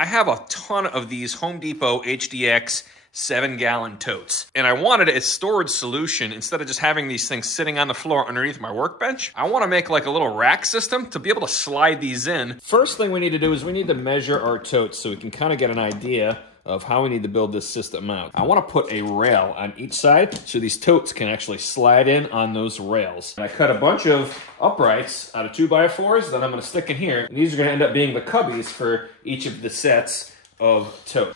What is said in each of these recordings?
I have a ton of these Home Depot HDX 7-gallon totes. And I wanted a storage solution instead of just having these things sitting on the floor underneath my workbench. I want to make like a little rack system to be able to slide these in. First thing we need to do is we need to measure our totes so we can kind of get an idea of how we need to build this system out. I want to put a rail on each side so these totes can actually slide in on those rails. And I cut a bunch of uprights out of 2x4s that I'm going to stick in here. And these are going to end up being the cubbies for each of the sets of totes.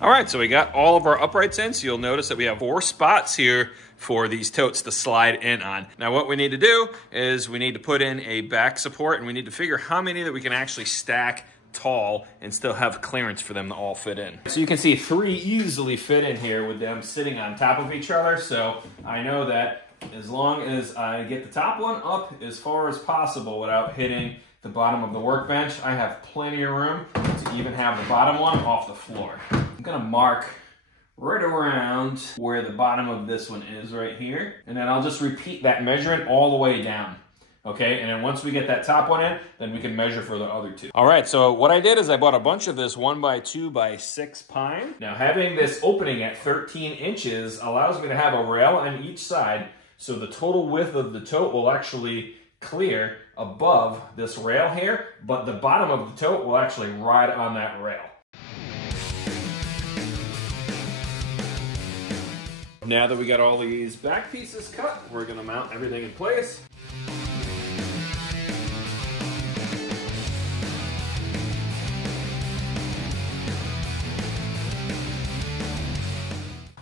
All right, so we got all of our uprights in, so you'll notice that we have 4 spots here for these totes to slide in on. Now what we need to do is we need to put in a back support, and we need to figure how many that we can actually stack tall and still have clearance for them to all fit in. So you can see 3 easily fit in here with them sitting on top of each other, so I know that as long as I get the top one up as far as possible without hitting the bottom of the workbench, I have plenty of room to even have the bottom one off the floor. I'm gonna mark right around where the bottom of this one is right here, and then I'll just repeat that measurement all the way down. Okay, and then once we get that top one in, then we can measure for the other 2. All right, so what I did is I bought a bunch of this 1x2x6 pine. Now having this opening at 13 inches allows me to have a rail on each side, so the total width of the tote will actually clear above this rail here, but the bottom of the tote will actually ride on that rail. Now that we got all these back pieces cut, we're gonna mount everything in place.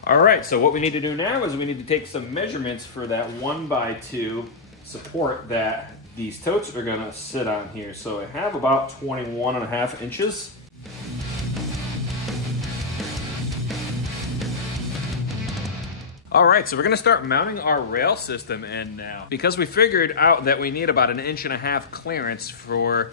All right, so what we need to do now is we need to take some measurements for that 1x2 support that these totes are gonna sit on here. So I have about 21.5 inches. All right, so we're gonna start mounting our rail system in now. Because we figured out that we need about 1.5 inch clearance for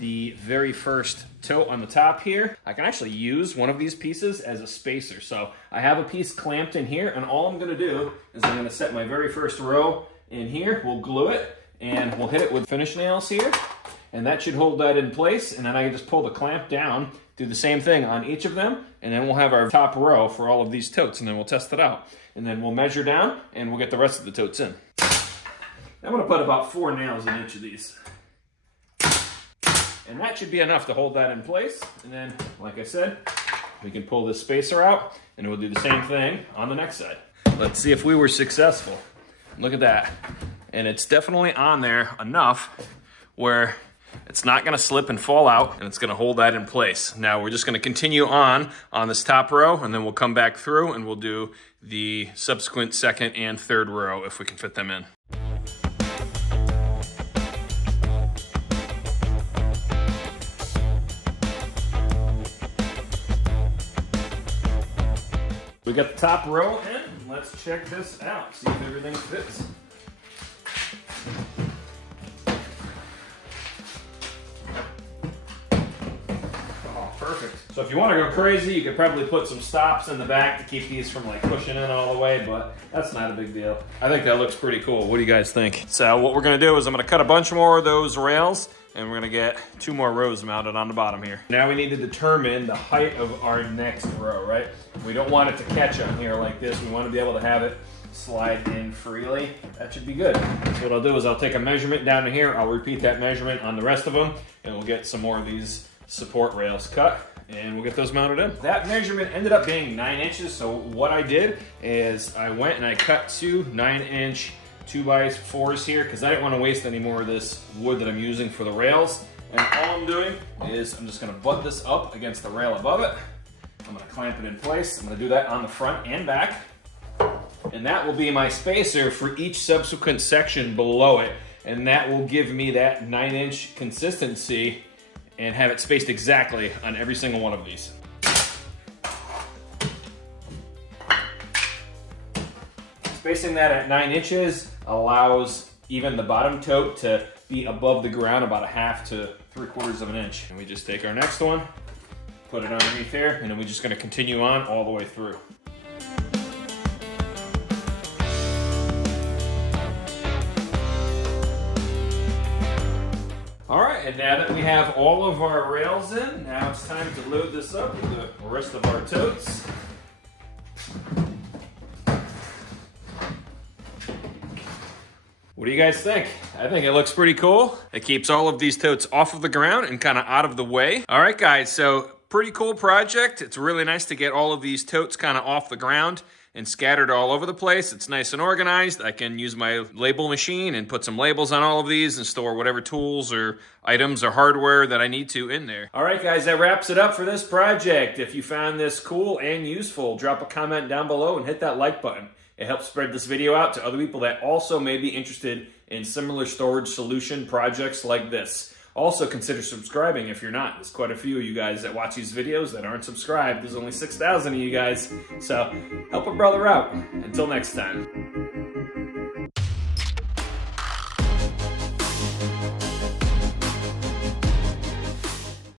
the very first tote on the top here, I can actually use one of these pieces as a spacer. So I have a piece clamped in here, and all I'm gonna do is I'm gonna set my very first row in here, we'll glue it, and we'll hit it with finish nails here, and that should hold that in place, and then I can just pull the clamp down, do the same thing on each of them, and then we'll have our top row for all of these totes, and then we'll test it out. And then we'll measure down, and we'll get the rest of the totes in. I'm gonna put about 4 nails in each of these. And that should be enough to hold that in place. And then, like I said, we can pull this spacer out, and we'll do the same thing on the next side. Let's see if we were successful. Look at that. And it's definitely on there enough where it's not gonna slip and fall out, and it's gonna hold that in place. Now we're just gonna continue on this top row, and then we'll come back through and we'll do the subsequent second and third row if we can fit them in. We got the top row in. Let's check this out, see if everything fits. Perfect. So if you want to go crazy, you could probably put some stops in the back to keep these from like pushing in all the way, but that's not a big deal. I think that looks pretty cool. What do you guys think? So what we're gonna do is I'm gonna cut a bunch more of those rails, and we're gonna get 2 more rows mounted on the bottom here. Now we need to determine the height of our next row, right? We don't want it to catch on here like this. We want to be able to have it slide in freely. That should be good. So what I'll do is I'll take a measurement down to here. I'll repeat that measurement on the rest of them, and we'll get some more of these support rails cut, and we'll get those mounted in. That measurement ended up being 9 inches, so what I did is I went and I cut 2 9-inch 2x4s here because I didn't want to waste any more of this wood that I'm using for the rails. And all I'm doing is I'm just going to butt this up against the rail above it. I'm going to clamp it in place. I'm going to do that on the front and back. And that will be my spacer for each subsequent section below it. And that will give me that 9-inch consistency and have it spaced exactly on every single one of these. Spacing that at 9 inches allows even the bottom tote to be above the ground about 1/2 to 3/4 of an inch. And we just take our next one, put it underneath there, and then we're just gonna continue on all the way through. and now that we have all of our rails in, now it's time to load this up with the rest of our totes. What do you guys think? I think it looks pretty cool. It keeps all of these totes off of the ground and kind of out of the way. All right, guys, so pretty cool project. It's really nice to get all of these totes kind of off the ground and scattered all over the place. It's nice and organized. I can use my label machine and put some labels on all of these and store whatever tools or items or hardware that I need to in there. All right, guys, that wraps it up for this project. If you found this cool and useful, drop a comment down below and hit that like button. It helps spread this video out to other people that also may be interested in similar storage solution projects like this. Also, consider subscribing if you're not. There's quite a few of you guys that watch these videos that aren't subscribed. There's only 6,000 of you guys. So help a brother out. Until next time.